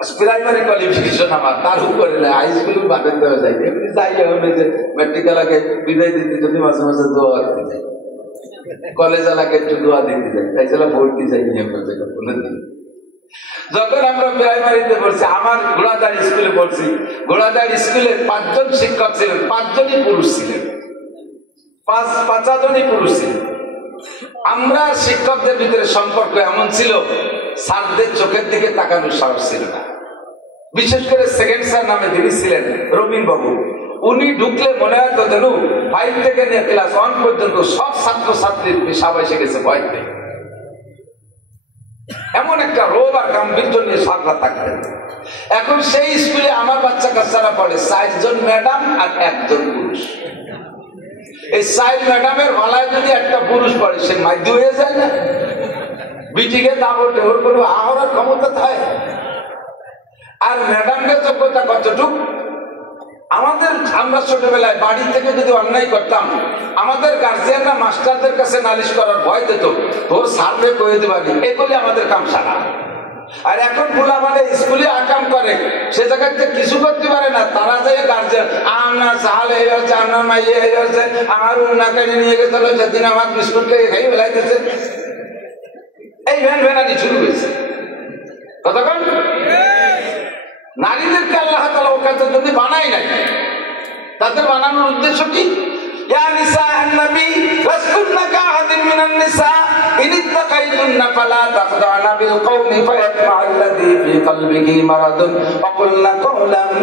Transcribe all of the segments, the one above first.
Primary qualification আমার, তার উপরে না, হাই স্কুল বাদের দেওয়া যায়। এমনি যাই এখন যে মেট্রিক এলাকে বিদায় দিতে যদি মাঝে মাঝে দোয়া করতে যাই, কলেজ এলাকে একটু দোয়া দিতে যাই, তাই ছিল ভর্তি যাই নিয়ে কোনোদিন। যখন আমরা প্রাইমারিতে পড়ছি, আমার ঘোড়াদার স্কুলে পড়ছি, ঘোড়াদার স্কুলে 5 জন শিক্ষক ছিলেন, 5 জনই পুরুষ ছিলেন, 5 জনই পুরুষ ছিলেন। আমরা শিক্ষকদের ভিতরে সম্পর্ক এমন ছিল, স্যারদের চোখের দিকে তাকানোর সাহস ছিল না। বিশেষ করে সেকেন্ড স্যার নামে যিনি ছিলেন, রবীন বাবু, উনি ঢুকলে মনে হতো যেন 5 থেকে নিয়ে ক্লাস 1 পর্যন্ত সব ছাত্রছাত্রীর পেশাব এসে গেছে ভয়তে। এমন একটা রোগ আর গাম্ভীর্য নিয়ে সাররা থাকতেন। এখন সেই স্কুলে আমার বাচ্চা কাচ্চারা পড়ে 4 জন ম্যাডাম আর 1 জন পুরুষ। এই 4 ম্যাডামের গলায় যদি একটা পুরুষ পড়ে, সে মাধ্য হয়ে যায় না? বিটিকে দাবটে ওর কোনো আহরার ক্ষমতা থাকে? আর ম্যাডামকে যোগ্যতা কতটুক? আমরা ছোটবেলায় বাড়ি থেকে যদি অন্যায় করতাম, আমাদের গার্জিয়ানরা মাস্টারদের কাছে নালিশ করার ভয় দিত, তোর সারবে কয়ে দেবানি, এগুলি আমাদের কাম সারা। আর এখন ফুলা মানে স্কুলে আকাম করে, সে জায়গায় কিছু করতে পারে না, তারা যায় গার্জিয়ান, আমার চাল হয়ে যাচ্ছে, আমার মাইয়ে হয়ে যাচ্ছে, আমার উন্না কেটে নিয়ে গেছে, সেদিন আমার বিস্কুট খেয়ে খাই বেলাইতেছে, এই ভ্যান ভ্যানানি শুরু হয়েছে। কতক্ষণ নারীদেরকে আল্লাহ তাআলা ওকাজের জন্য বানাই নাই, তাদের বানানোর উদ্দেশ্য কি? ইয়া নিসা আন-নবী লাস্তুন্না কাআহাদিন মিনান নিসা ইন ইত্তাকাইতুন্না ফালা তাখদা'না বিল কওলি ফায়াতমা আল্লাযী ফী কলবিহি মারাদুন ওয়া কুলনা কওলান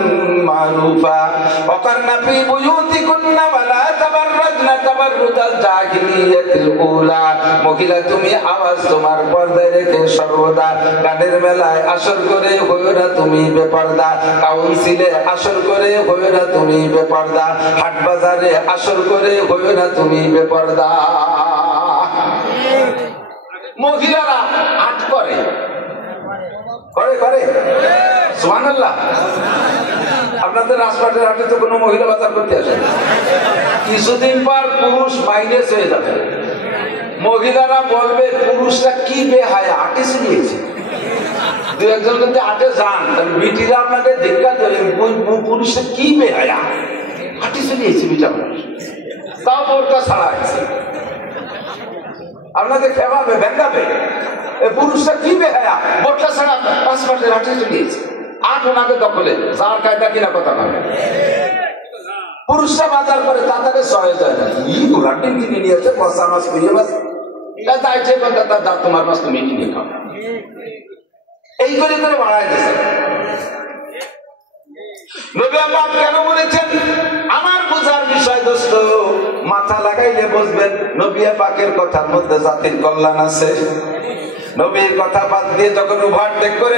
মা'রুফা ওয়া কারনা ফী বুয়ুতিকুন্না ওয়া লা তাবাররাজনা তাবাররুজাল জাহিলিয়াতিল উলা। মহিলা, তুমি আওয়াজ তোমার পর্দায় রেখে সর্বদা, গানের মেলায় আসর করে হইও না তুমি বেপরদা, কাউন্সিলে আসর করে হইও না তুমি বেপরদা, হাট বাজারে আসর করে হইও না তুমি বেপরদা। মহিলারা হাট করে করে করে সুবহানাল্লাহ। আপনাদের রাজপাটের হাটে তো কোনো মহিলা বাজার করতে আসে, কিছুদিন পর পুরুষ মাইনাস হয়ে যাবে। মহিলারা বলবে পুরুষরা কি বেহায়া, হাটে শুনিয়েছে। 2-1 জন যদি হাটে যান, তাহলে বিটিরা আপনাকে জিজ্ঞাসা করে পুরুষরা কি বেহায়া, হাটে শুনিয়েছে বিটা মানুষ, তাও বোরকা ছাড়া আছে, আপনাকে খেপাবে ভেঙ্গাবে। পুরুষরা কি বেহায়া, বোরকা ছাড়া 5 মাসের হাটে শুনিয়েছে, 8 ওনাকে দখলে, যার কায়দা কিনা কথা ভাবে। পুরুষরা বাজার করে, তাদের সহায় যায় না, ই ঘোড়াটি কিনে নিয়েছে, বসা মাছ খুঁজে বাস, তোমার মাছ তুমি কিনে খাও, এই করে করে বাড়ায় দিচ্ছে। নবী পাক কেন বলেছেন? আমার বোঝার বিষয় দোস্ত, মাথা লাগাইলে বুঝবেন নবী পাকের কথার মধ্যে জাতির কল্যাণ আছে। নবীর কথা বাদ দিয়ে যখন ওভারটেক করে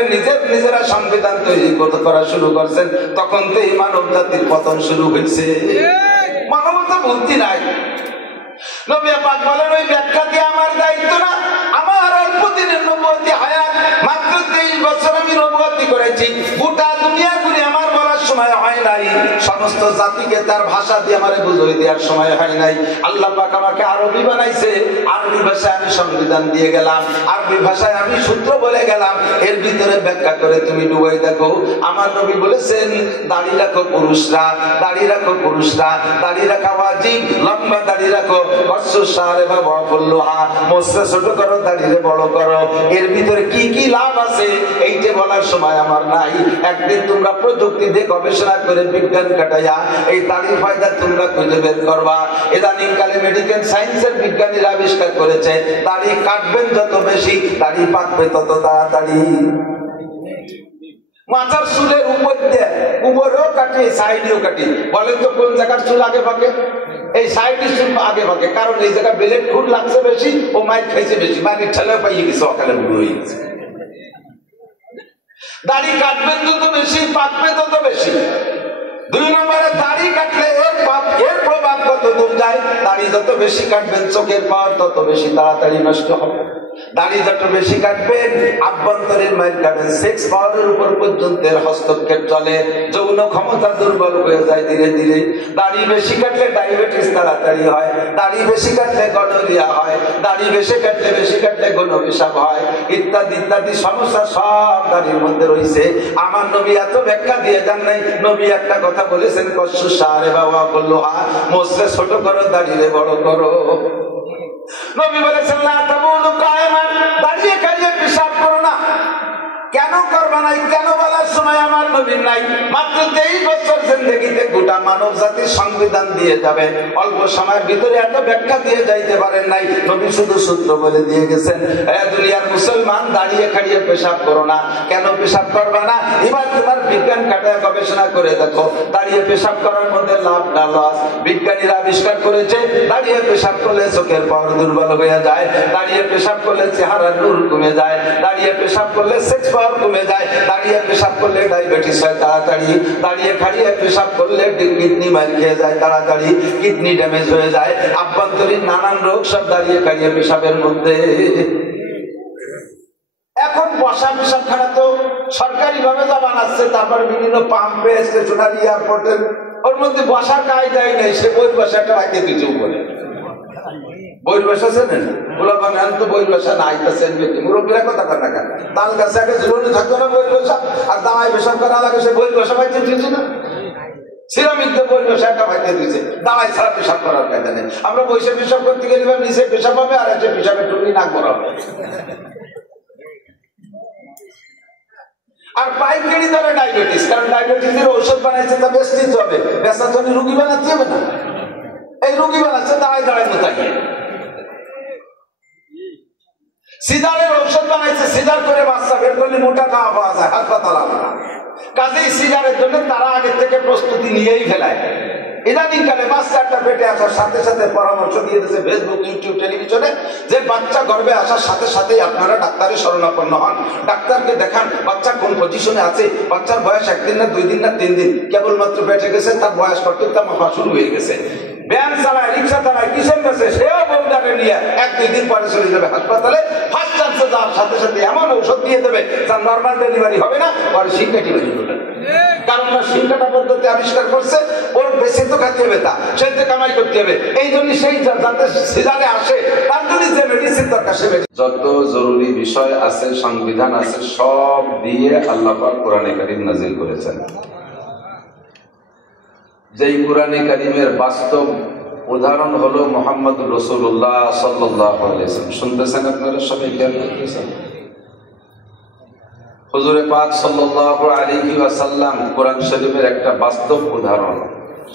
নিজেরা সংবিধান তৈরি করা শুরু করছেন, তখন তো এই মানব জাতির পতন শুরু হয়েছে। মানবতা বুদ্ধি নাই। নবী পাক বলেন, ওই ব্যাখ্যা দিয়ে আমার দায়িত্ব না, আমার অল্প দিনের নবুয়তি হায়াত, মাত্র 23 বছর আমি নবুয়তি করেছি, গোটা দুনিয়া ঘুরে আমার বলার সময় হয় নাই, সমস্ত জাতিকে তার ভাষা দিয়ে আমারে বুঝিয়ে দেওয়ার সময় হয় নাই। আল্লাহ পাক আমাকে আরবি বানাইছে, আরবি ভাষায় আমি সংবিধান দিয়ে গেলাম, আরবি ভাষায় আমি সূত্র বলে গেলাম, এর ভিতরে ব্যাখ্যা করে তুমি ডুবাই দেখো। আমার নবী বলেছেন, দাড়ি রাখো পুরুষরা, দাড়ি রাখো পুরুষরা, দাড়ি রাখা ওয়াজিব, লম্বা দাড়ি রাখো, ছোট করো, দাড়িরে বড় করো। এর ভিতরে কি কি লাভ আছে এইটা বলার সময় আমার নাই। একদিন তোমরা প্রযুক্তি দিয়ে গবেষণা করে বিজ্ঞান কাটাইয়া এই দাড়ির ফায়দা তোমরা খুঁজে বের করবা। ইদানিং কালে মেডিকেল সায়েন্সের বিজ্ঞানীরা আবিষ্কার করেছে, দাড়ি কাটবেন যত বেশি, দাড়ি পাকবে তত তাড়াতাড়ি। মাথার চুলের উপর দিয়ে উপরেও কাটি, সাইডেও কাটি, বলেন তো কোন জায়গার চুল আগে পাকে? এই সাইডের চুল আগে পাকে, কারণ এই জায়গায় বেলেট খুর লাগছে বেশি, ও মাইক খাইছে বেশি, মাইকের ঠেলেও পাইয়ে গেছে, অকালে বুড়ো হয়ে গেছে। দাড়ি কাটবেন যত বেশি, পাকবে তত বেশি। 2 নম্বরে দাড়ি কাটলে এর প্রভাব কত দূর যায়? দাড়ি যত বেশি কাটবেন, চোখের পাওয়ার তত বেশি তাড়াতাড়ি নষ্ট হবে। দাড়ি যত বেশি কাটবেন আভ্যন্তরীণ মাইল কাটবেন, সেক্স পাওয়ারের উপর পর্যন্ত হস্তক্ষেপ চলে, যৌন ক্ষমতা দুর্বল হয়ে যায় ধীরে ধীরে। দাড়ি বেশি কাটলে ডায়াবেটিস তাড়াতাড়ি হয়, দাড়ি বেশি কাটলে গনোরিয়া হয়, দাড়ি বেশি কাটলে গণ পেশাব হয়, ইত্যাদি ইত্যাদি সমস্যা সব দাড়ির মধ্যে রয়েছে। আমার নবী এত ব্যাখ্যা দিয়ে যান নাই, নবী একটা কথা বলেছেন, কষ্ট সারে বাবা বললো মোসরে ছোট করো, দাড়িরে বড় করো। নবী বলেছেন না তাবুলু কায়মান, দাঁড়িয়ে দাঁড়িয়ে পেশাব করো না। কেন করবা নাই, কেন বলার সময় আমার নবীর নাই? মাত্র 23 বছর জিন্দেগিতে গোটা মানব জাতির সংবিধান দিয়ে যাবে, অল্প সময়ের ভিতরে এত ব্যাখ্যা দিয়ে যাইতে পারেন নাই। নবী শুধু সূত্র বলে দিয়ে গেছেন, দুনিয়ার মুসলমান দাঁড়িয়ে খাড়িয়ে পেশাব করো না। কেন পেশাব করবা না? এবার তোমার বিজ্ঞান খাটায় গবেষণা করে দেখো, দাঁড়িয়ে পেশাব করার মধ্যে লাভ না লস। বিজ্ঞানীরা আবিষ্কার করেছে দাঁড়িয়ে পেশাব করলে চোখের পাওয়ার দুর্বল হয়ে যায়, দাঁড়িয়ে পেশাব করলে চেহারার নূর কমে যায়, দাঁড়িয়ে পেশাব করলে সেক্স পাওয়ার কমে যায়, দাঁড়িয়ে পেশাব করলে ডায়াবেটিস হয় তাড়াতাড়ি, দাঁড়িয়ে খাড়িয়ে পেশাব করলে কিডনি মার খেয়ে যায় তাড়াতাড়ি, কিডনি ড্যামেজ হয়ে যায়, আভ্যন্তরীণ নানান রোগ সব দাঁড়িয়ে খাড়িয়ে পেশাবের মধ্যে। এখন বসা পেশাবখানা তো সরকারি ভাবে যা বানাচ্ছে, তারপর বিভিন্ন পাম্পে স্টেশনারি এয়ারপোর্টে ওর মধ্যে বসার কায়দাই নেই, সে বই বসাটা রাখে কিছু বলে বই বসাছে না ওরা বানান তো বই বসা নাই, মুরব্বীরা কথা কর না কেন, তার কাছে আগে জীবনে থাকতো না বই বসা, আর দাঁড়ায় পেশাব করা লাগে সে বই বসা পাইতে দিয়েছে না, সিরামিকদের বই বসা একটা পাইতে দিয়েছে, দাঁড়ায় ছাড়া পেশাব করার কায়দা নেই। আমরা বসে পেশাব করতে গেলে নিচে পেশাব হবে আর একটা পেশাবের টুকরি নাক করা হবে। আর পাইকারি দরে ডায়াবেটিস, কারণ ডায়াবেটিসের ঔষধ বানাইছে তা বেচতে হবে, বেচার জন্য রুগী বানাতে হবে না, এই রুগী বানাচ্ছে দাঁড়ায় দাঁড়ায় মোতাকে। সিজারের ঔষধ বানাইছে, সিজার করে বাচ্চা বের করলে মোটা খাওয়া পাওয়া যায়, হাসপাতাল হবে না। কাজেই সিজারের জন্য তারা আগের থেকে প্রস্তুতি নিয়েই ফেলায়। ইদানিং কালে বাচ্চাটা পেটে আসার সাথে সাথে পরামর্শ দিয়ে দিয়েছে ফেসবুক, ইউটিউব, টেলিভিশনে, যে বাচ্চা গর্ভে আসার সাথে সাথেই আপনারা ডাক্তারের শরণাপন্ন হন, ডাক্তারকে দেখান বাচ্চা কোন পজিশনে আছে, বাচ্চার বয়স 1 দিন না 2 দিন না 3 দিন, কেবলমাত্র পেটে গেছে, তার বয়স কর্তৃত্ব মাপা শুরু হয়ে গেছে, ভ্যান চালায়, রিক্সা চালায়, কিসের কাছে, সেও বউটাকে নিয়ে 1-2 দিন পরে চলে যাবে হাসপাতালে। ফার্স্ট চান্সে যাওয়ার সাথে সাথে এমন ঔষধ দিয়ে দেবে তার নর্মাল ডেলিভারি হবে না, পরে শিক্ষাটি হয়ে যাবে। কারণ শিক্ষাটা পদ্ধতি আবিষ্কার করছে, ওর বেশি তো খাতে হবে, তা সেই তো কামাই করতে হবে, এই জন্য সেই যাতে সিজারে আসে তার জন্য যে মেডিসিন দরকার সে যত জরুরি বিষয় আছে, সংবিধান আছে, সব দিয়ে আল্লাহ পাক কোরআনে কারীম নাযিল করেছেন। যেই কোরআনে কারীমের বাস্তব উদাহরণ হলো মুহাম্মদুর রাসূলুল্লাহ সাল্লাল্লাহু আলাইহি ওয়াসাল্লাম। শুনতেছেন আপনারা সবাই, খেয়াল করতেছেন? হুজুরে পাক সাল্লাল্লাহু আলাইহি ওয়াসাল্লাম কোরআন শরীফের একটা বাস্তব উদাহরণ।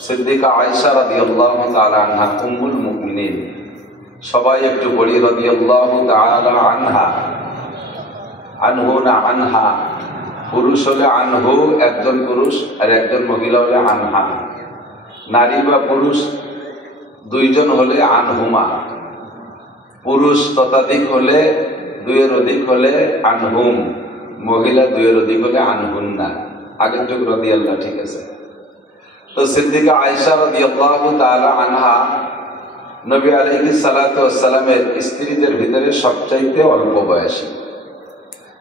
সিদ্দিকা আয়েশা রাদিয়াল্লাহু তাআলা আনহা, উম্মুল মুমিনিন, সবাই একটু বলি রাদিয়াল্লাহু তাআলা আনহা, আনহু না আনহা, পুরুষ হলে আনহু একজন পুরুষ, আর একজন মহিলা হলে আনহা, নারী বা পুরুষ দুইজন হলে আনহুমা, পুরুষ ততাধিক হলে 2-এর অধিক হলে আনহুম, মহিলা 2-এর অধিক হলে আনহুন্না। আগের টুক রাদিয়াল্লাহ, ঠিক আছে? তো সিদ্দিকা আয়েশা রাদিয়াল্লাহু তাআলা আনহা নবী আলাইহিস সালাতু ওয়াস সালামের স্ত্রীদের ভিতরে সবচাইতে অল্প বয়সী।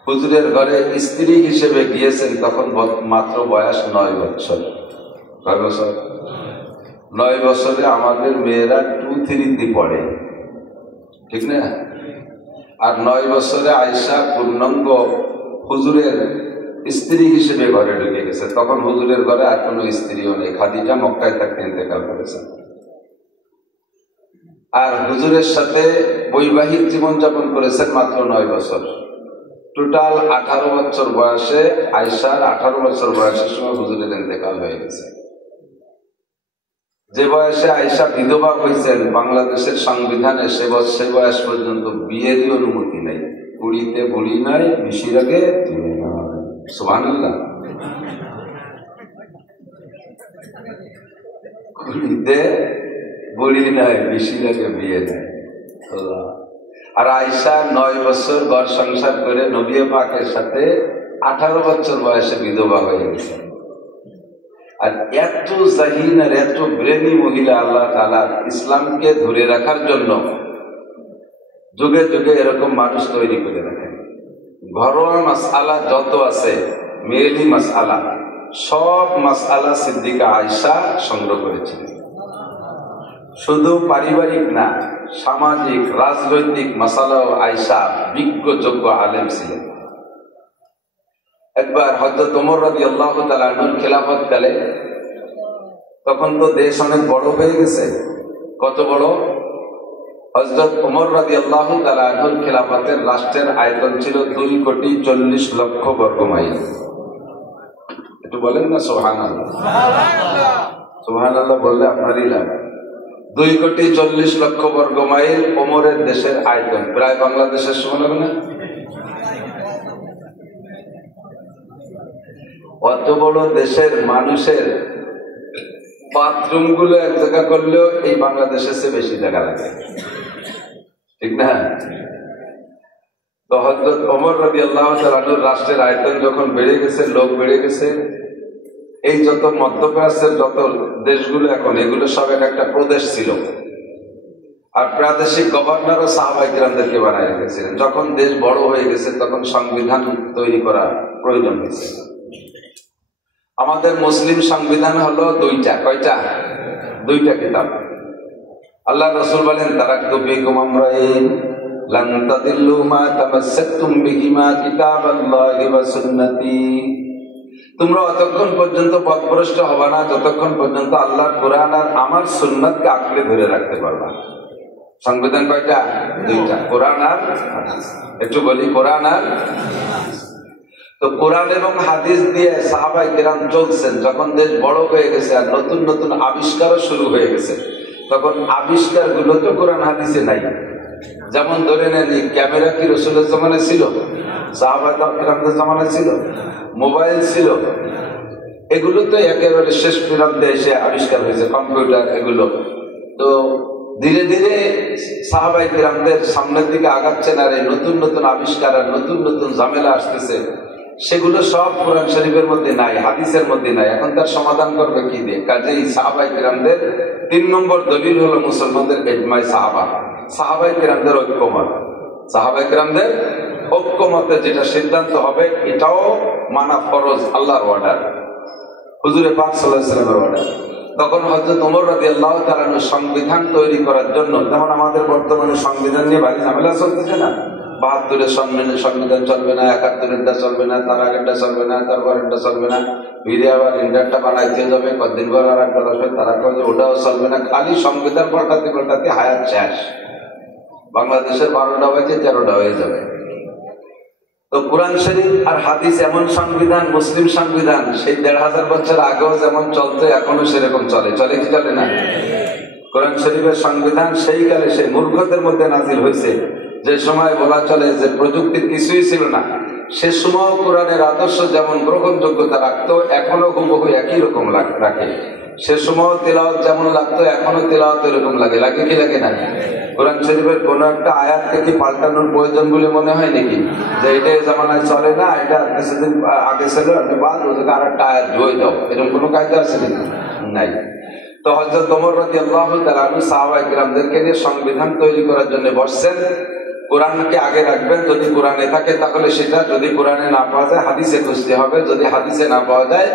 হুজুরের ঘরে স্ত্রী হিসেবে গিয়েছেন তখন মাত্র বয়স 9 বছর। 9 বছরে আমাদের মেয়েরা 2-3 পড়ে, ঠিক না? আর 9 বছরে আয়েশা পূর্ণাঙ্গ হুজুরের স্ত্রী হিসেবে ঘরে ঢুকে গেছে। তখন হুজুরের ঘরে আর কোনো স্ত্রীও নেই, খাদিজা মক্কায় থাকতে ইন্তেকাল করেছেন। আর হুজুরের সাথে বৈবাহিক জীবন যাপন করেছেন মাত্র 9 বছর। টোটাল 18 বছর বয়সে, আয়েশার 18 বছর বয়সের সময় হুজুরের ইন্তেকাল হয়ে গেছে। যে বয়সে আয়েশা বিধবা হয়েছেন, বাংলাদেশের সংবিধানে সে বয়স পর্যন্ত বিয়েরই অনুমতি নাই। কুড়িতে বুড়ি নাই, বিশির আগে সুবহানাল্লাহ, কুড়িতে বুড়ি নাই, বিশির আগে বিয়ে নাই। আর আয়েশা 9 বছর ঘর সংসার করে নবী পাকের সাথে 18 বছর বয়সে বিধবা হয়ে গেছে। আর এত জাহিন আর এত ব্রেনি মহিলা আল্লাহ তাআলা ইসলামকে ধরে রাখার জন্য যুগে যুগে এরকম মানুষ তৈরি করে রাখেন। ঘরোয়া মাসআলা যত আছে, মেয়েলি মাসআলা, সব মাসআলা সিদ্দিকা আয়েশা সংগ্রহ করেছিলেন। শুধু পারিবারিক না, সামাজিক রাজনৈতিক মাসালাও আয়েশা বিজ্ঞ যোগ্য আলেম ছিলেন। একবার হযরত ওমর রাদিয়াল্লাহু তাআলা আনহুর খেলাফত কালে, তখন তো দেশ অনেক বড় হয়ে গেছে। কত বড়? হযরত ওমর রাদিয়াল্লাহু তাআলা আনহুর খেলাফতের রাষ্ট্রের আয়তন ছিল 2,40,00,000 বর্গ মাইল। একটু বলেন না সুবহানাল্লাহ। সুবহানাল্লাহ বললে আপনারই লাভ। 2,40,00,000 বর্গ মাইল ওমরের দেশের আয়তন, প্রায় বাংলাদেশের সমান হবে না? অত বড় দেশের মানুষের বাথরুম গুলো এক জায়গা করলেও এই বাংলাদেশের চেয়ে বেশি জায়গা লাগে, ঠিক না? তো হযরত ওমর রাদিয়াল্লাহু তাআলা আনহুর রাষ্ট্রের আয়তন যখন বেড়ে গেছে, লোক বেড়ে গেছে, এই যত মধ্যপ্রাচ্যের যত দেশগুলো এখন, এগুলো সব একটা প্রদেশ ছিল। আর প্রাদেশিক গভর্নরও সাহাবায়ে কিরামদেরকে বানায় রেখেছিলেন। যখন দেশ বড় হয়ে গেছে তখন সংবিধান তৈরি করা প্রয়োজন হয়েছে। আমাদের মুসলিম সংবিধান হলো দুইটা। কয়টা? দুইটা কিতাব। আল্লাহ রাসূল বলেন, তারাকতু ফীকুম আমরাইন লান তাদিল্লু মা তামাসসাকতুম বিহিমা কিতাবাল্লাহি ওয়া সুন্নতি। তোমরা অতক্ষণ পর্যন্ত পথভ্রষ্ট হবে না যতক্ষণ পর্যন্ত আল্লাহর কোরআন আর আমার সুন্নাতকে আঁকড়ে ধরে রাখতে পারবা। সংবিধান কয়টা? দুইটা, কোরআন আর হাদিস। একটু বলি, কোরআন আর হাদিস। তো কোরআন এবং হাদিস দিয়ে সাহাবায়ে কেরাম চলছেন। যখন দেশ বড় হয়ে গেছে আর নতুন নতুন আবিষ্কারও শুরু হয়ে গেছে, তখন আবিষ্কার গুলো তো কোরআন হাদিসে নাই। যেমন ধরে নেন, ক্যামেরা কি রাসূলের জামানায় ছিল? সাহাবায়ে কেরামদের জামানায় ছিল? মোবাইল ছিল? এগুলো তো একেবারে শেষ প্রান্তে এসে আবিষ্কার হয়েছে, কম্পিউটার, এগুলো। তো ধীরে ধীরে সাহাবায়ে কেরামদের সামনের দিকে আগাচ্ছেন, আর এই নতুন নতুন আবিষ্কার আর নতুন নতুন ঝামেলা আসতেছে, সেগুলো সব কোরআন শরীফের মধ্যে নাই, হাদিসের মধ্যে নাই। এখন তার সমাধান করবে কি দিয়ে? কাজেই সাহাবায়ে কেরামদের 3 নম্বর দলিল হলো মুসলমানদের ইজমায়ে সাহাবা, সাহাবায়ে কেরামদের ঐক্যমত। সাহাবায়ে কেরামদের ঐক্যমতে যেটা সিদ্ধান্ত হবে, এটাও মানা ফরজ, আল্লাহর অর্ডার, হুজুরে পাক সাল্লাল্লাহু আলাইহি ওয়াসাল্লামের অর্ডার। তখন হযরত ওমর রাদিয়াল্লাহু তাআলা আনহু সংবিধান তৈরি করার জন্য, যেমন আমাদের বর্তমানে সংবিধান নিয়ে ভারী ঝামেলা চলতেছে না, 72-এর সংবিধান চলবে না, 71-এরটা চলবে না, তার আগেরটা চলবে না, তারপরেরটা চলবে না, ফিরে আবার ইন্ডিয়ারটা বানাইতে যাবে, কতদিন পর আর একটা আসবে, তারা কবে ওটাও চলবে না। খালি সংবিধান পাল্টাতে পাল্টাতে হায়াত শেষ। বাংলাদেশের 12টা হয়েছে, 13টা হয়ে যাবে। তো কোরআন শরীফ আর হাদিস এমন সংবিধান, মুসলিম সংবিধান, সেই 1500 বছর আগেও যেমন চলতো এখনো সেরকম চলে। চলে কি চলে না? কোরআন শরীফের সংবিধান সেই কালে সেই মূর্খদের মধ্যে নাজিল হয়েছে, যে সময় বলা চলে যে প্রযুক্তির কিছুই ছিল না। সে সময় কোরআনের আদর্শ যেমন গ্রহণযোগ্যতা রাখতো, এখনো হুবহু একই রকম রাখে। সে সময় তেলাওয়াত যেমন লাগতো, এখনো তেলাওয়াত এরকম লাগে। লাগে কি লাগে না? কোরআন শরীফের কোন একটা আয়াতকে কি পাল্টানোর প্রয়োজন বলে মনে হয় নাকি? যে এটা এই জামানায় চলে না, এটা কিছুদিন আগে ছিল, আপনি বাদ ওদেরকে আর একটা আয়াত জয় দাও, এরকম কোনো কায়দা আছে নাকি? নাই। তো হযরত ওমর রাদিয়াল্লাহু তাআলা আনহু সাহাবায়ে কিরামদেরকে নিয়ে সংবিধান তৈরি করার জন্য বসছেন। কোরআনকে আগে রাখবেন, যদি কোরআনে থাকে তাহলে সেটা, যদি কোরআনে না পাওয়া যায় হাদিসে খুঁজতে হবে, যদি হাদিসে না পাওয়া যায়,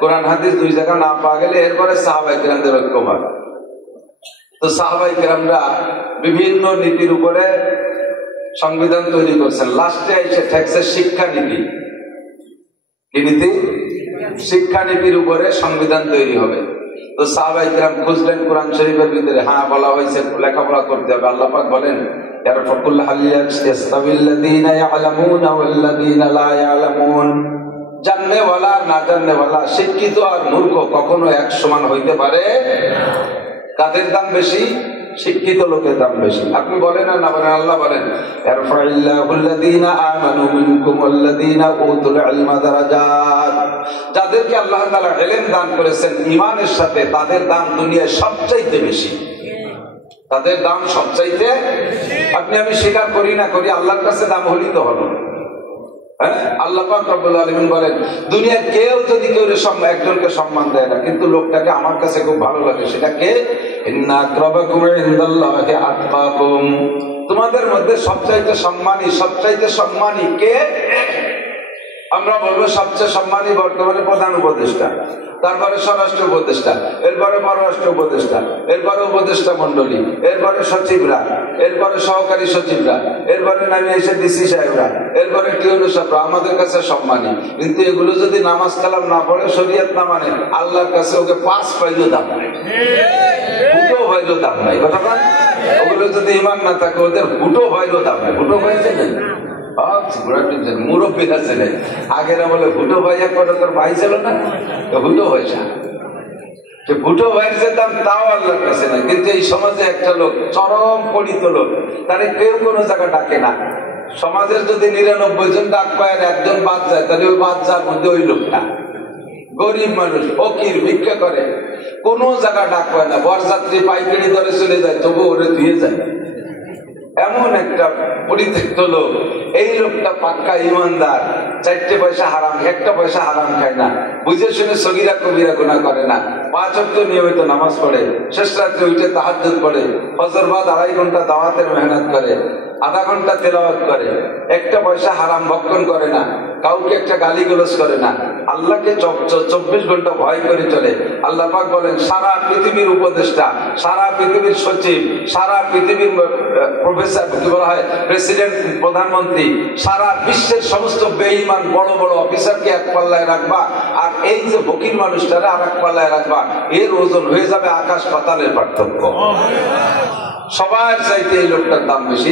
কোরআন হাদিস দুই জায়গা না পাওয়া গেলে এরপরে সাহাবায়ে কেরামদের ঐক্যমত। তো সাহাবায়ে কেরামরা বিভিন্ন নীতির উপরে সংবিধান তৈরি করছেন। লাস্টে এসে ঠেকছে শিক্ষানীতি। কি নীতি? শিক্ষানীতির উপরে সংবিধান তৈরি হবে। তো সাহাবায়ে কেরাম খুঁজলেন কোরআন শরীফের ভিতরে, হ্যাঁ বলা হয়েছে লেখাপড়া করতে হবে। আল্লাহ পাক বলেন, ইয়ারফাকুল হালিয়াস্তাবিল্লাযীনা ইয়ালামুনা ওয়াল্লাযীনা লা ইয়ালামুন। জাননেওয়ালা না জাননেওয়ালা, শিক্ষিত আর মূর্খ কখনো এক সমান হইতে পারে। কাদের দাম বেশি? শিক্ষিত লোকের দাম বেশি। আপনি বলেন আর না বলেন, আল্লাহ বলেন, ইয়ারফাইল্লাহুল্লাযীনা আমানু মিনকুম ওয়াল্লাযীনা উতুল ইলমা দারাজাত। যাদেরকে আল্লাহ তাআলা ইলম দান করেছেন ঈমানের সাথে, তাদের দাম দুনিয়ায় সবচাইতে বেশি। তাদের দাম সবচাইতে, আপনি আমি স্বীকার করি না করি, আল্লাহর কাছে দাম হলেই তো হলো। আল্লাহ পাক রব্বুল আলামিন বলেন, দুনিয়ার কেউ যদি কেউ একজনকে সম্মান দেয় না, কিন্তু লোকটাকে আমার কাছে খুব ভালো লাগে, সেটা কে? ইন্না আকরামাকুম ইনদাল্লাহি আতকাকুম। তোমাদের মধ্যে সবচাইতে সম্মানী কে? আমরা বলবো সবচেয়ে সম্মানী বর্তমানে প্রধান উপদেষ্টা, তারপরে স্বরাষ্ট্র উপদেষ্টা, এরপরে পররাষ্ট্র উপদেষ্টা, এরপরে উপদেষ্টা মন্ডলী, এরপরে সচিবরা, এরপরে সহকারী সচিবরা, এরপরে নামে এসে ডিসি সাহেবরা, এরপরে টিউনো সাহেবরা আমাদের কাছে সম্মানী। কিন্তু এগুলো যদি নামাজ কালাম না পড়ে, শরীয়ত না মানে, আল্লাহর কাছে ওকে 5 পাইলেও দাম নাই, ফুটো পাইলেও দাম নাই। কথা বল, ওগুলো যদি ইমান না থাকে ওদের ফুটো পাইলেও দাম নাই। ফুটো পাইছে না মুরব্বী আছে না, আগেরা বলে ভুটো ভাইয়া করে তোর ভাই ছিল না, ভুটো ভাইসা ভুটো ভাইয়ের দাম তাও আল্লাহর কাছে না। কিন্তু এই সমাজে একটা লোক চরম পরিত লোক, তারে কেউ কোনো জায়গা ডাকে না। সমাজের যদি 99 জন ডাক পায় আর একজন বাদ যায়, তাহলে ওই বাদ যাওয়ার মধ্যে ওই লোকটা গরিব মানুষ, ফকির, ভিক্ষা করে, কোনো জায়গা ডাক পায় না। বরযাত্রী পাইকারি ধরে চলে যায়, তবু ওরে দিয়ে যায়। এমন একটা পরিত্যক্ত লোক। এই লোকটা পাক্কা ইমানদার, 4 পয়সা হারাম, 1 পয়সা হারাম খায় না, বুঝে শুনে সগীরা কবিরা গুনাহ করে না, 5 ওয়াক্ত নিয়মিত নামাজ পড়ে, শেষ রাত্রে উঠে তাহাজ্জুদ পড়ে, ফজর বাদ 2.5 ঘন্টা দাওয়াতের মেহনত করে, আধা ঘন্টা তেলাওয়াত করে, 1 পয়সা হারাম ভক্ষণ করে না, কাউকে একটা গালিগালাজ করে না, আল্লাহকে 24 ঘন্টা ভয় করে চলে। আল্লাহ পাক বলেন সারা পৃথিবীর উপদেষ্টা, সারা পৃথিবীর সচিব, সারা পৃথিবীর প্রফেসর, কি বলা হয়, প্রেসিডেন্ট, প্রধানমন্ত্রী, সারা বিশ্বের সমস্ত বেঈমান বড় বড় অফিসারকে এক পাল্লায় রাখবা, আর এই যে ফকির মানুষটারা আর এক পাল্লায় রাখবা, এর ওজন হয়ে যাবে আকাশ পাতালের পার্থক্য। সবার চাইতে এই লোকটার দাম বেশি।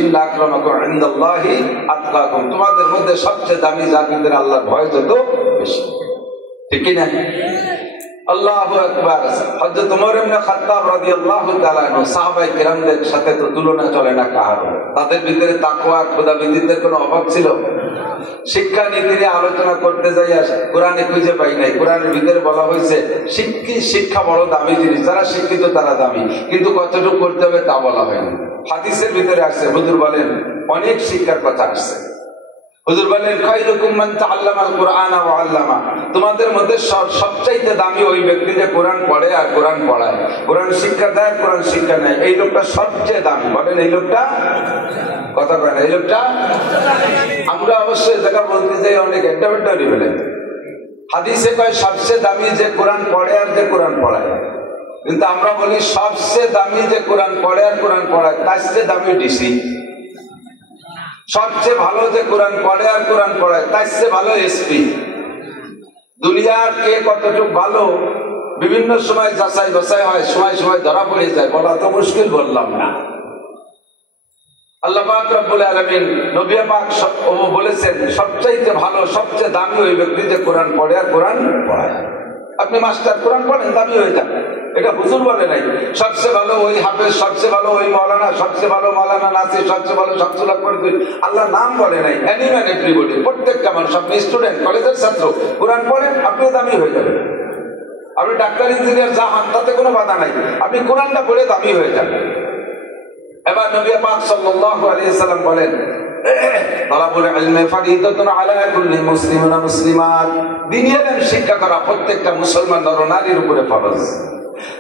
তোমাদের মধ্যে সবচেয়ে দামি যাদের আল্লাহর ভয় যত বেশি, ঠিক না? আল্লাহু আকবার। হযরত ওমর ইবনে খাত্তাব রাদিয়াল্লাহু তাআলা আনহু সাহাবায়ে কিরামদের সাথে তো তুলনা চলে না কারো। তাদের ভিতরে তাকওয়া, খোদাবিদিতের কোনো অভাব ছিল? শিক্ষা নীতি নিয়ে আলোচনা করতে যাই কোরআনে খুঁজে পাই নাই। কোরআনের ভিতরে বলা হয়েছে শিক্ষা বড় দামি জিনিস, যারা শিক্ষিত তারা দামি, কিন্তু কতটুকু করতে হবে তা বলা হয়নি। হাদিসের ভিতরে আসছে, হুজুর বলেন অনেক শিক্ষার কথা আসছে। হুজুর বলেন খায়রুকুম মান তাআল্লামাল কুরআনা ওয়া আল্লামা, তোমাদের মধ্যে সবচাইতে দামি ওই ব্যক্তি যে কোরআন পড়ে আর কোরআন পড়ায়, কোরআন শিক্ষা দেয়, কোরআন শিক্ষা নেয়। এই লোকটা সবচেয়ে দামি। বলেন এই লোকটা, কথা কয় না, এই লোকটা। আমরা অবশ্যই জায়গা বলতে যাই অনেক একটা বলে, হাদিসে কয় সবচেয়ে দামি যে কোরআন পড়ে আর যে কোরআন পড়ায়, কিন্তু আমরা বলি সবচেয়ে দামি যে কোরআন পড়ে আর কোরআন পড়ায়, তার চেয়ে দামি ডিসি। সবচেয়ে ভালো যে কোরআন পড়ে আর কোরআন পড়ায়, তার চেয়ে ভালো এসপি। দুনিয়ার কে কতটুকু ভালো বিভিন্ন সময় যাচাই বাছাই হয়, সময় সময় ধরা পড়ে যায়, বলা তো মুশকিল, বললাম না। আল্লাহ পাক রব্বুল আলামিন নবী পাক বলেছেন সবচাইতে ভালো, সবচেয়ে দামি ওই ব্যক্তি যে কোরআন পড়ে আর কোরআন পড়ায়। আপনি মাস্টার কোরআন পড়েন, দামি হয়ে যান, এটা হুজুর বলে নাই। সবচেয়ে ভালো ওই হাফেজ, সবচেয়ে ভালো ওই মাওলানা, সবচেয়ে ভালো মাওলানা নাসির, সবচেয়ে ভালো শামসুল্লাহ ফরিদী, আল্লাহ নাম বলে নাই। এনিম্যান এভরিবডি, প্রত্যেকটা মানুষ, আপনি স্টুডেন্ট, কলেজের ছাত্র, কোরআন পড়েন, আপনি দামি হয়ে যাবেন। আপনি ডাক্তার, ইঞ্জিনিয়ার যা হন, তাতে কোনো বাধা নাই, আপনি কোরআনটা পড়ে দামি হয়ে যাবেন। এবার নবী পাক সাল্লাল্লাহু আলাইহি সাল্লাম বলেন তালাবুল ইলমি ফারিদাতুন আলা কুল্লি মুসলিমিন ওয়া মুসলিমাত, দ্বীনি ইলম শিক্ষা করা প্রত্যেকটা মুসলমান নর-নারীর উপরে ফরজ।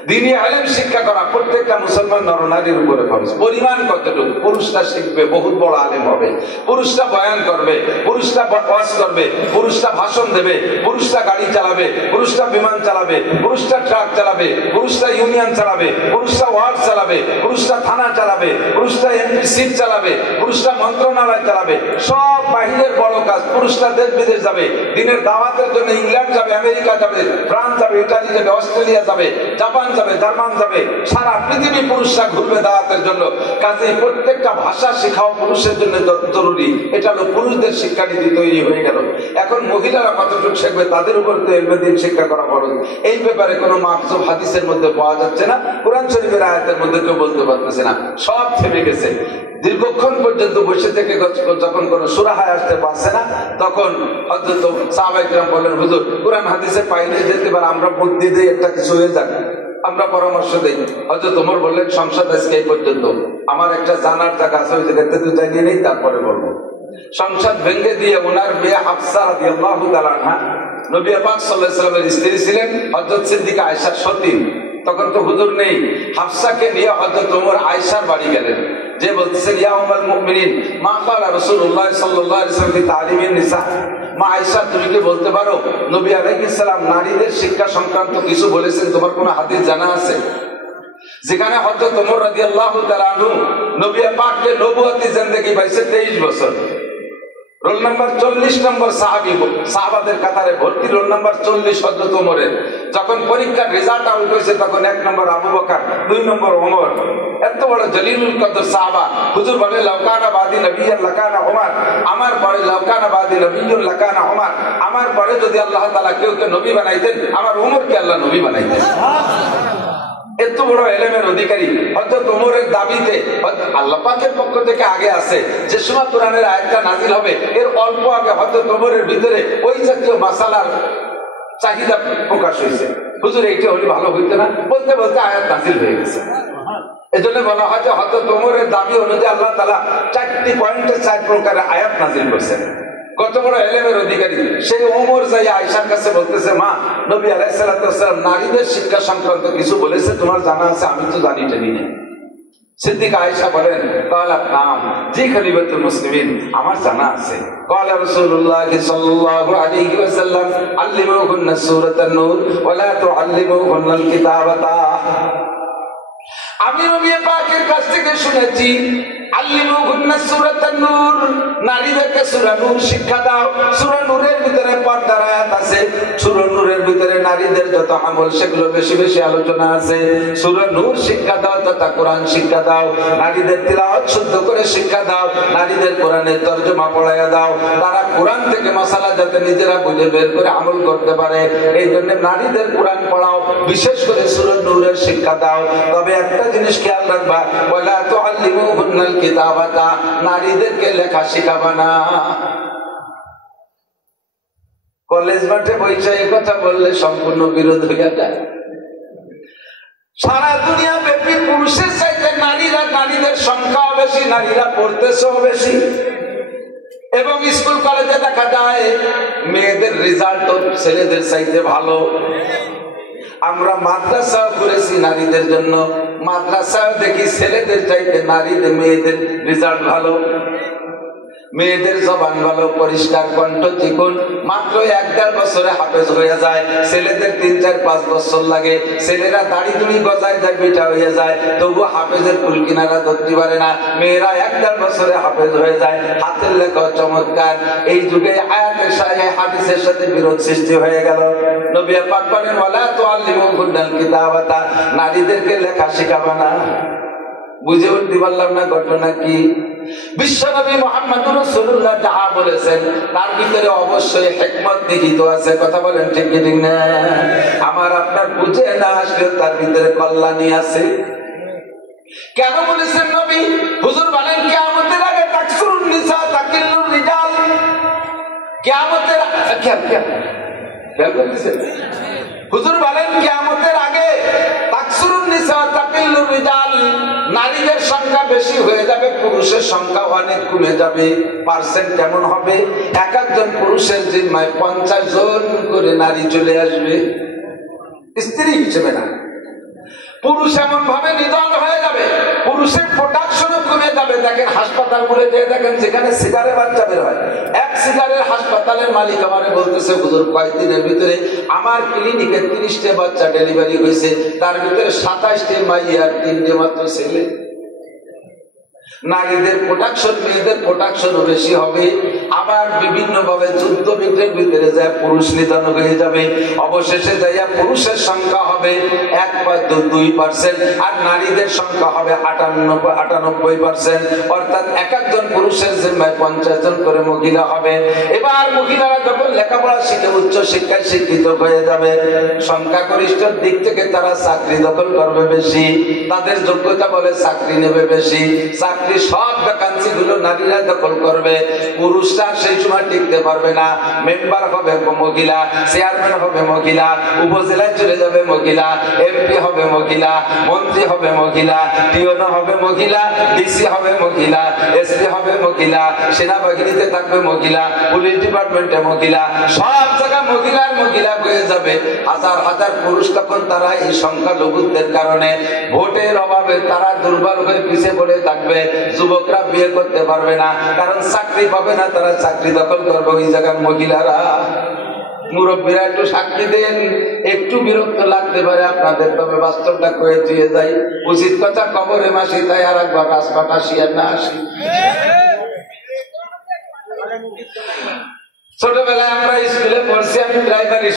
দ্বীনি ইলম শিক্ষা করা প্রত্যেকটা মুসলমান নর-নারীর উপরে ফরজ। পরিমাণ কতটুকু? পুরুষরা শিখবে, বহুত বড় আলেম হবে, পুরুষরা বয়ান করবে, পুরুষরা ওয়াজ করবে, পুরুষরা ভাষণ দেবে, পুরুষরা গাড়ি চালাবে, পুরুষরা বিমান চালাবে, পুরুষরা ট্রাক চালাবে, পুরুষরা ইউনিয়ন চালাবে, পুরুষরা ওয়ার্ড চালাবে, পুরুষরা থানা চালাবে, পুরুষরা এমপি সিট চালাবে, পুরুষরা মন্ত্রণালয় চালাবে। সব বাহিরের বড় কাজ। পুরুষরা দেশ বিদেশ যাবে, দিনের দাওয়াতের জন্য ইংল্যান্ড যাবে, আমেরিকা যাবে, ফ্রান্স যাবে, ইটালি যাবে, অস্ট্রেলিয়া যাবে, জাপান যাবে, জার্মান যাবে, সারা পৃথিবী পুরুষরা ঘুরবে দাওয়াতের জন্য। কাজেই প্রত্যেকটা ভাষা শেখাও পুরুষের জন্য জরুরি। এটা হলো পুরুষদের শিক্ষা নীতি তৈরি হয়ে গেল। এখন মহিলারা কতটুকু শিখবে, তাদের উপর তো ইলমে দ্বীন শিক্ষা করা ফরজ। এই ব্যাপারে কোনো মাকসুদ হাদিসের মধ্যে পাওয়া যাচ্ছে না, কোরআন শরীফের আয়াতের মধ্যে কেউ বলতে পারতেছে না, সব থেমে গেছে। দীর্ঘক্ষণ পর্যন্ত বসে থেকে যখন কোন সূরা আসতে পারছে না, তখন হযরত সাহাবায়ে কেরাম বললেন হুজুর কোরআন হাদিসে পাইলে যেতে পারে, আমরা বুদ্ধি দিয়ে একটা কিছু হয়ে যাক, আমরা পরামর্শ দেই। হযরত ওমর বললেন সংসদ আজকে এই পর্যন্ত, আমার একটা জানার জায়গা আছে, ওই জায়গাতে তো জানিয়ে নেই, তারপরে বলবো। সংসদ ভেঙে দিয়ে ওনার মেয়ে হাফসা রাদিয়াল্লাহু তাআলা আনহা, নবী পাক সাল্লাল্লাহু আলাইহি ওয়াসাল্লামের স্ত্রী ছিলেন, হযরত সিদ্দিকা আয়েশার সতী। তখন তো হুজুর নেই, হাফসাকে নিয়ে হযরত ওমর আয়েশার বাড়ি গেলেন। যে বলতেছেন ইয়া উম্মাল মুমিনিন মা ক্বালা রাসূলুল্লাহ সাল্লাল্লাহু আলাইহি ওয়াসাল্লাম ফি তালিমিন নিসা, মা আয়েশা তুমি কি বলতে পারো নবী আলাইহিস সালাম নারীদের শিক্ষা সংক্রান্ত কিছু বলেছেন? তোমার কোন হাদিস জানা আছে যেখানে হযরত ওমর রাদিয়াল্লাহু তাআলা আনহু নবী পাককে নবুয়তি জিন্দেগি পাইছে 23 বছর, রোল নাম্বার 40 নম্বর সাহাবাদের কাতারে ভর্তি, রোল নাম্বার 40 হযরত ওমরের। যখন পরীক্ষার রেজাল্ট আউট হয়েছে তখন 1 নম্বর আবু বকর, 2 নম্বর ওমর। এত বড় জলিলুল কদর সাহাবা। হুজুর বলে লাউকানা বাদি নবিয়্যান লাকানা ওমর, আমার পরে লাউকানা বাদি নবিয়্যুন লাকানা ওমর, আমার পরে যদি আল্লাহ তাআলা কেউ নবী বানাইতেন আমার ওমরকে আল্লাহ নবী বানাইতেন। এত বড় ইলমের অধিকারী হযরত ওমরের দাবিতে আল্লাহ পাকের পক্ষ থেকে আগে আছে যে সময় কোরআনের আয়াতটা নাযিল হবে এর অল্প আগে হযরত ওমরের ভিতরে ওই জাতীয় মাসালার চাহিদা প্রকাশ হয়েছে। হুজুর এইটা হলে ভালো হইতো না, বলতে বলতে আয়াত নাযিল হয়ে গেছে। এজন্য বলা হয় যে হযরত ওমরের দাবি অনুযায়ী আল্লাহ তাআলা 4টি পয়েন্টে 4 প্রকারের আয়াত নাযিল করেছেন। কত বড় ইলমের অধিকারী সেই ওমর যাই আয়েশার কাছে বলতেছে মা নবী আলাইহিস সালাতু ওয়াস সালাম নারীদের শিক্ষা সংক্রান্ত কিছু বলেছে, তোমার জানা আছে? আমি তো জানি না। সিদ্দিকা আয়েশা বলেন ক্বালাত নাম, জি খলিফাতুল মুসলিমিন আমার জানা আছে। ক্বালা রাসূলুল্লাহ সাল্লাল্লাহু আলাইহি ওয়াসাল্লাম আল্লিমুহুন্না সূরাতান নূর ওয়া লা তুআল্লিমুহুন্নাল কিতাবাতা। আমি নবী পাকের কাছ থেকে শুনেছি আল্লিমুহুন্না সূরাতান নূর, নারীদেরকে সূরা নূর শিক্ষা দাও। সূরা নূরের ভিতরে পর্দার আয়াত আছে, সূরা নূরের ভিতরে নারীদের যত আমল সেগুলো বেশি বেশি আলোচনা আছে। সূরা নূর শিক্ষা দাও তথা কোরআন শিক্ষা দাও, নারীদের তিলাওয়াত শুদ্ধ করে শিক্ষা দাও, নারীদের কোরআনের তরজমা পড়াইয়া দাও, তারা কোরআন থেকে মাসালা যাতে নিজেরা বুঝে বের করে আমল করতে পারে এই জন্য নারীদের কোরআন পড়াও, বিশেষ করে সূরা নূরের শিক্ষা দাও। তবে একটা জিনিস খেয়াল রাখবা, ওয়ালা তুআল্লিমুহুন্নাল কিতাবাতা, নারীদেরকে লেখা শিখাবা না। কলেজ মাঠে বইসা এই কথা বললে সম্পূর্ণ বিরোধ হইয়া যায়। সারা দুনিয়া ব্যাপী পুরুষের চাইতে নারীদের সংখ্যা বেশি, নারীরা পড়তেছেও বেশি এবং স্কুল কলেজে দেখা যায় মেয়েদের রেজাল্ট ছেলেদের চাইতে ভালো। আমরা মাদ্রাসা করেছি নারীদের জন্য, মাদ্রাসা দেখি ছেলেদের চাইতে মেয়েদের রেজাল্ট ভালো, মেয়েদের জবান ভালো, পরিষ্কার কণ্ঠ চিকন, মাত্র 1-1.5 বছরে হাফেজ হয়ে যায়। ছেলেদের 3-4-5 বছর লাগে। ছেলেরা দাড়ি দুড়ি গজায় যায়, বেটা হয়ে যায়, তবু হাফেজের কুল কিনারা ধরতে পারে না। মেয়েরা 1-1.5 বছরে হাফেজ হয়ে যায়। হাতের লেখা চমৎকার। এই যুগে আয়াতের সাথে হাদিসের সাথে বিরোধ সৃষ্টি হয়ে গেল। নবী পাক বলেন ওয়ালা তুআল্লিমুহুন্নাল কিতাবাতা, নারীদেরকে লেখা শেখাবা না। বুঝে উঠতে পারলাম না ঘটনা কি? বিশ্বনবী মুহাম্মদুর রাসূলুল্লাহ যাহা বলেছেন তার ভিতরে অবশ্যই হিকমত নিহিত আছে। কথা বলেন ঠিক কি ঠিক না? আমার আপনার বুঝে না আসলে তার ভিতরে কল্যাণী আছে। কেন বলেছেন নবী? হুজুর বলেন কিয়ামতের আগে তাকসুরুন নিসা তাকিল্লুর রিজাল। কিয়ামতের হুজুর বলেন কিয়ামতের আগে তাকসুরুন নিসা তাকিল্লুর রিজাল, নারীদের সংখ্যা বেশি হয়ে যাবে, পুরুষের সংখ্যা অনেক কমে যাবে। পার্সেন্ট কেমন হবে? এক একজন পুরুষের জিম্মায় 50 জন করে নারী চলে আসবে, স্ত্রী হিসেবে না। পুরুষ এমন ভাবে নিধন হয়ে যাবে, পুরুষের প্রোডাকশনও কমে যাবে। দেখেন হাসপাতাল বলে দেখেন যেখানে সিগারের বাচ্চা বের হয়, এক সিগারের হাসপাতালের মালিক আমারে বলতেছে হুজুর কয়েকদিনের ভিতরে আমার ক্লিনিকে 30টা বাচ্চা ডেলিভারি হয়েছে, তার ভিতরে 27টি মাই আর 3টে মাত্র ছেলে। নারীদের প্রোডাকশন, মেয়েদের প্রোডাকশনও বেশি হবে। আবার বিভিন্ন ভাবে যুদ্ধ বিগ্রহের ভিতরে যায় পুরুষ নিধন হয়ে যাবে। অবশেষে যাইয়া পুরুষের সংখ্যা হবে 1.2% আর নারীদের সংখ্যা হবে 98%। অর্থাৎ এক একজন পুরুষের জিম্মায় 50 জন করে মহিলা হবে। এবার মহিলারা যখন লেখাপড়া শিখে উচ্চ শিক্ষায় শিক্ষিত হয়ে যাবে, সংখ্যাগরিষ্ঠের দিক থেকে তারা চাকরি দখল করবে বেশি, তাদের যোগ্যতা বলে চাকরি নেবে বেশি। চাকরি সব ভ্যাকান্সি গুলো নারীরা দখল করবে। পুরুষরা সেই সময় টিকতে পারবে না। মেম্বার হবে মহিলা, চেয়ারম্যান হবে মহিলা, উপজেলায় চলে যাবে মহিলা, এমপি হবে মহিলা, মন্ত্রী হবে মহিলা, পিওন হবে মহিলা, ডিসি হবে মহিলা, এসপি হবে মহিলা, সেনাবাহিনীতে থাকবে মহিলা, পুলিশ ডিপার্টমেন্টে মহিলা, সব জায়গায় মহিলার মহিলা হয়ে যাবে, হাজার হাজার পুরুষ তখন তারা এই সংখ্যালঘুত্বের কারণে ভোটের অভাবে তারা দুর্বল হয়ে পিছিয়ে পড়ে থাকবে। যুবকরা বিয়ে করতে পারবে না, কারণ চাকরি পাবে না, তারা চাকরি দখল করবে ওই জায়গার মহিলারা। মুরব্বীরা একটু সাক্ষী দেন, একটু বিরক্ত লাগতে পারে আপনাদের, তবে বাস্তবটা কয়ে দিয়ে যাই। উচিত কথা কবরে মাসি, তাই আর একবার রাজপাট আসি আর না আসি। ছোটবেলায় আমরা স্কুলে পড়ছি, আমি প্রাইমারি